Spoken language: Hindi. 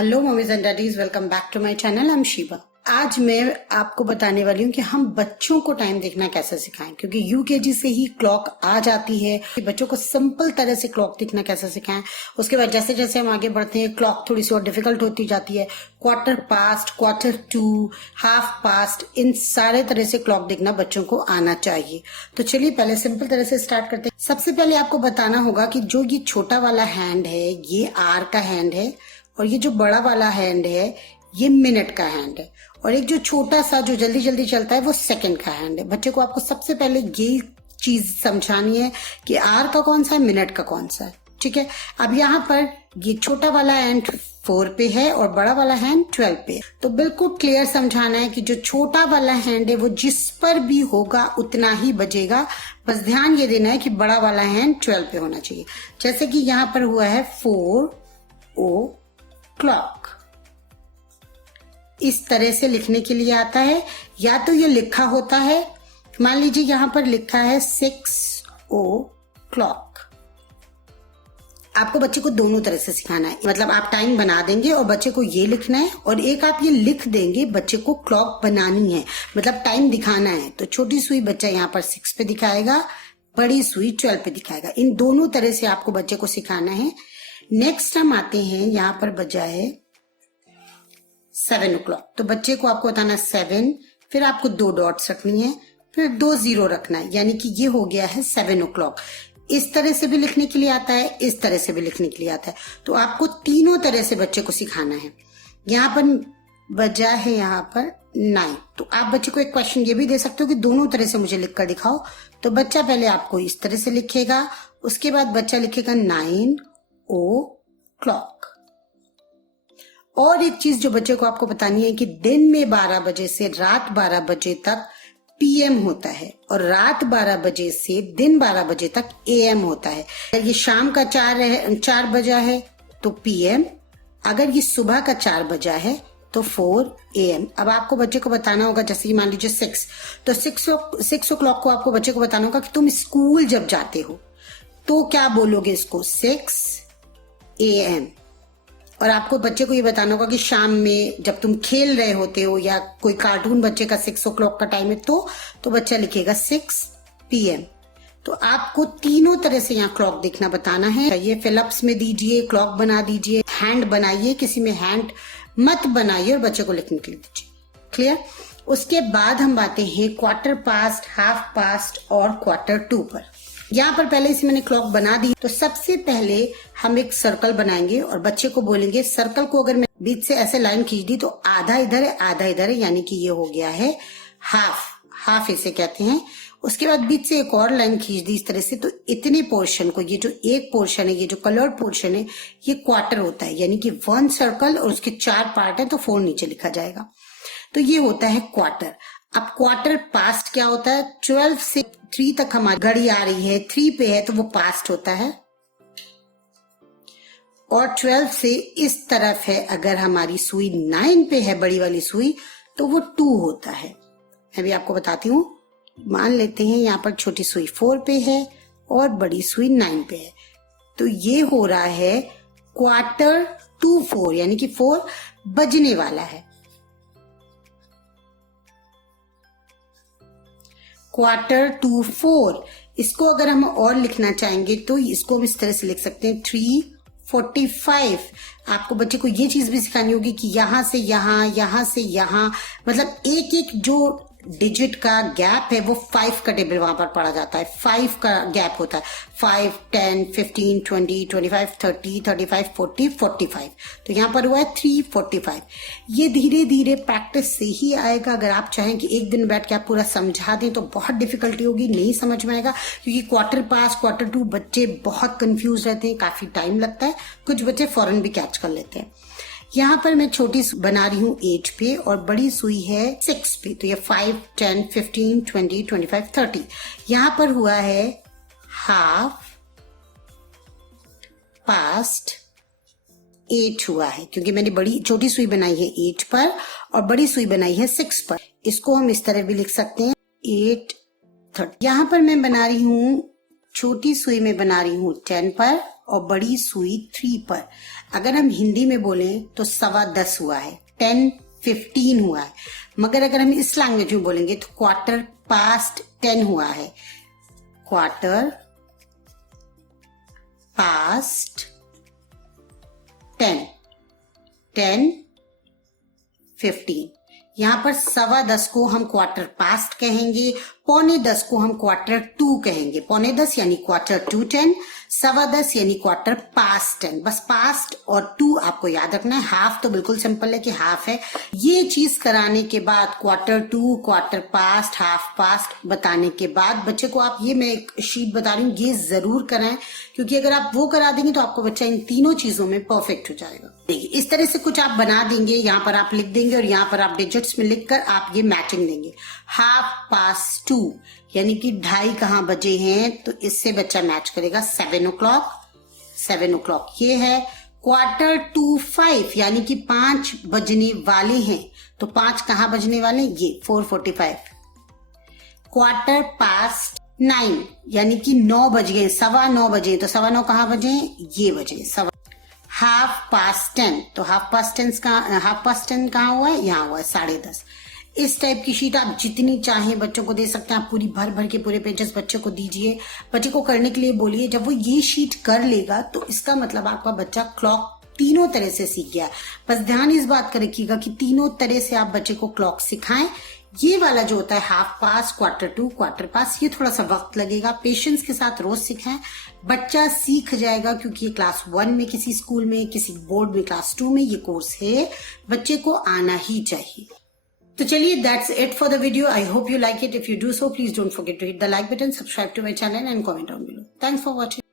Hello mummies and daddies, welcome back to my channel. I am Sheeba. आज मैं आपको बताने वाली हूँ कि हम बच्चों को टाइम देखना कैसे सिखाएं, क्योंकि यूकेजी से ही क्लॉक आ जाती है कि बच्चों को सिंपल तरह से क्लॉक देखना कैसे सिखाएं। उसके बाद जैसे जैसे हम आगे बढ़ते हैं क्लॉक थोड़ी सी और डिफिकल्ट होती जाती है। Quarter past, quarter to, half past, इन सारे तरह से क्लॉक देखना बच्चों को आना चाहिए। तो चलिए पहले सिंपल तरह से स्टार्ट करते हैं। सबसे पहले आपको बताना होगा कि जो ये छोटा वाला हैंड है ये आर का हैंड है, और ये जो बड़ा वाला हैंड है ये मिनट का हैंड है, और एक जो छोटा सा जो जल्दी जल्दी चलता है वो सेकंड का हैंड है। बच्चे को आपको सबसे पहले ये चीज समझानी है कि आर का कौन सा है, मिनट का कौन सा है। ठीक है, अब यहाँ पर ये छोटा वाला हैंड 4 पे है और बड़ा वाला हैंड 12 पे है। तो बिल्कुल क्लियर समझाना है कि जो छोटा वाला हैंड है वो जिस पर भी होगा उतना ही बजेगा। बस ध्यान ये देना है कि बड़ा वाला हैंड 12 पे होना चाहिए। जैसे कि यहाँ पर हुआ है 4 क्लॉक, इस तरह से लिखने के लिए आता है। या तो ये लिखा होता है, मान लीजिए यहां पर लिखा है 6 क्लॉक। आपको बच्चे को दोनों तरह से सिखाना है, मतलब आप टाइम बना देंगे और बच्चे को ये लिखना है, और एक आप ये लिख देंगे, बच्चे को क्लॉक बनानी है, मतलब टाइम दिखाना है। तो छोटी सुई बच्चा यहाँ पर 6 पे दिखाएगा, बड़ी सुई 12 पे दिखाएगा। इन दोनों तरह से आपको बच्चे को सिखाना है। नेक्स्ट हम आते हैं, यहाँ पर बजा है 7 क्लॉक। तो बच्चे को आपको बताना 7, फिर आपको 2 डॉट्स रखनी है, फिर 2 0 रखना है, यानी कि ये हो गया है 7 क्लॉक। इस तरह से भी लिखने के लिए आता है, इस तरह से भी लिखने के लिए आता है। तो आपको तीनों तरह से बच्चे को सिखाना है। यहाँ पर बजा है यहाँ पर 9। तो आप बच्चे को एक क्वेश्चन ये भी दे सकते हो कि दोनों तरह से मुझे लिखकर दिखाओ। तो बच्चा पहले आपको इस तरह से लिखेगा, उसके बाद बच्चा लिखेगा 9 क्लॉक। और एक चीज जो बच्चे को आपको बतानी है कि दिन में 12 बजे से रात 12 बजे तक पीएम होता है, और रात 12 बजे से दिन 12 बजे तक एएम होता है। अगर ये शाम का 4 बजा है तो पीएम, अगर ये सुबह का 4 बजा है तो 4 AM। अब आपको बच्चे को बताना होगा, जैसे कि मान लीजिए 6, तो 6 क्लॉक को आपको बच्चे को बताना होगा कि तुम स्कूल जब जाते हो तो क्या बोलोगे इसको, 6 AM। और आपको बच्चे को ये बताना होगा कि शाम में जब तुम खेल रहे होते हो या कोई कार्टून बच्चे का 6 क्लॉक का टाइम है तो बच्चा लिखेगा 6 PM। तो आपको तीनों तरह से यहाँ क्लॉक देखना बताना है। ये फिलअप्स में दीजिए, क्लॉक बना दीजिए, हैंड बनाइए, किसी में हैंड मत बनाइए, और बच्चे को लिखने के लिए दीजिए। क्लियर। उसके बाद हम आते हैं क्वार्टर पास्ट, हाफ पास्ट और क्वार्टर टू पर। यहाँ पर पहले इसे मैंने क्लॉक बना दी। तो सबसे पहले हम एक सर्कल बनाएंगे और बच्चे को बोलेंगे, सर्कल को अगर मैं बीच से ऐसे लाइन खींच दी तो आधा इधर है आधा इधर है, यानी कि ये हो गया है हाफ इसे कहते हैं। उसके बाद बीच से एक और लाइन खींच दी इस तरह से, तो इतने पोर्शन को, ये जो एक पोर्शन है, ये जो कलर्ड पोर्शन है, ये क्वार्टर होता है, यानी कि 1 सर्कल और उसके 4 पार्ट है, तो 4 नीचे लिखा जाएगा। तो ये होता है क्वार्टर। अब क्वार्टर पास्ट क्या होता है, 12 से 3 तक हमारी घड़ी आ रही है, 3 पे है तो वो पास्ट होता है, और 12 से इस तरफ है अगर हमारी सुई 9 पे है, बड़ी वाली सुई, तो वो 2 होता है। मैं भी आपको बताती हूँ। मान लेते हैं यहाँ पर छोटी सुई 4 पे है और बड़ी सुई 9 पे है, तो ये हो रहा है क्वार्टर टू 4, यानी कि 4 बजने वाला है। क्वार्टर टू 4, इसको अगर हम और लिखना चाहेंगे तो इसको हम इस तरह से लिख सकते हैं 3:45। आपको बच्चे को ये चीज भी सिखानी होगी कि यहां से यहां, यहां से यहां, मतलब एक एक जो डिजिट का गैप है वो 5 का टेबल वहां पर पड़ा जाता है, 5 का गैप होता है, 5, 10, 15, 20, 25, 30, 35, 40, 45। तो यहाँ पर हुआ है 3:45। ये धीरे धीरे प्रैक्टिस से ही आएगा। अगर आप चाहें कि एक दिन बैठ के आप पूरा समझा दें तो बहुत डिफिकल्टी होगी, नहीं समझ में आएगा, क्योंकि क्वार्टर पास, क्वार्टर टू बच्चे बहुत कंफ्यूज रहते हैं, काफी टाइम लगता है, कुछ बच्चे फौरन भी कैच कर लेते हैं। यहाँ पर मैं छोटी बना रही हूँ 8 पे और बड़ी सुई है 6 पे, तो ये 5, 10, 15, 20, 25, 30। यहाँ पर हुआ है हाफ पास्ट 8 हुआ है, क्योंकि मैंने छोटी सुई बनाई है 8 पर और बड़ी सुई बनाई है 6 पर। इसको हम इस तरह भी लिख सकते हैं 8:30। यहाँ पर मैं बना रही हूँ, छोटी सुई में बना रही हूँ 10 पर और बड़ी सुई 3 पर। अगर हम हिंदी में बोलें तो 10:15 हुआ है, 10:15 हुआ है। मगर अगर हम इस लैंग्वेज में बोलेंगे तो 10:15 हुआ है, 10:15। 10:15। यहाँ पर 10:15 को हम 10:15 कहेंगे, 10:15 को हम 10:15 कहेंगे। 10:15 यानी 10:15, 10:15 यानी 10:15। बस पास्ट और टू आपको याद रखना है। हाफ तो बिल्कुल सिंपल है कि हाफ है। ये चीज कराने के बाद 10:15, 10:15, हाफ पास्ट बताने के बाद बच्चे को आप, ये मैं एक शीट बता रही हूँ, ये जरूर कराएं, क्योंकि अगर आप वो करा देंगे तो आपको बच्चा इन तीनों चीजों में परफेक्ट हो जाएगा। देखिए इस तरह से कुछ आप बना देंगे, यहाँ पर आप लिख देंगे और यहाँ पर आप डिजिट्स में लिखकर आप ये मैचिंग देंगे। 2:30 यानी कि 2:30 कहाँ बजे हैं, तो इससे बच्चा मैच करेगा 7 o'clock। 7 o'clock ये है। 4:45 यानी कि 5 बजने वाले हैं, तो 5 कहाँ बजने वाले, ये 4:45। 9:15 यानी कि 9 बज गए, 9:15 बजे, तो 9:15 कहाँ बजे, ये बजे 10:30। तो 10:30 कहाँ हुआ है, यहाँ हुआ है 10:30। इस टाइप की शीट आप जितनी चाहें बच्चों को दे सकते हैं। आप पूरी भर भर के पूरे पेजेस बच्चे को दीजिए, बच्चे को करने के लिए बोलिए। जब वो ये शीट कर लेगा तो इसका मतलब आपका बच्चा क्लॉक तीनों तरह से सीख गया। बस ध्यान इस बात का रखिएगा कि तीनों तरह से आप बच्चे को क्लॉक सिखाएं। ये वाला जो होता है 1/2, 1/4, 1/4, ये थोड़ा सा वक्त लगेगा, पेशेंस के साथ रोज सिखाएं, बच्चा सीख जाएगा। क्योंकि ये क्लास 1 में किसी स्कूल में, किसी बोर्ड में क्लास 2 में ये कोर्स है, बच्चे को आना ही चाहिए। तो चलिए, that's it for the video. I hope you like it. If you do so, please don't forget to hit the like button, subscribe to my channel and comment down below. Thanks for watching.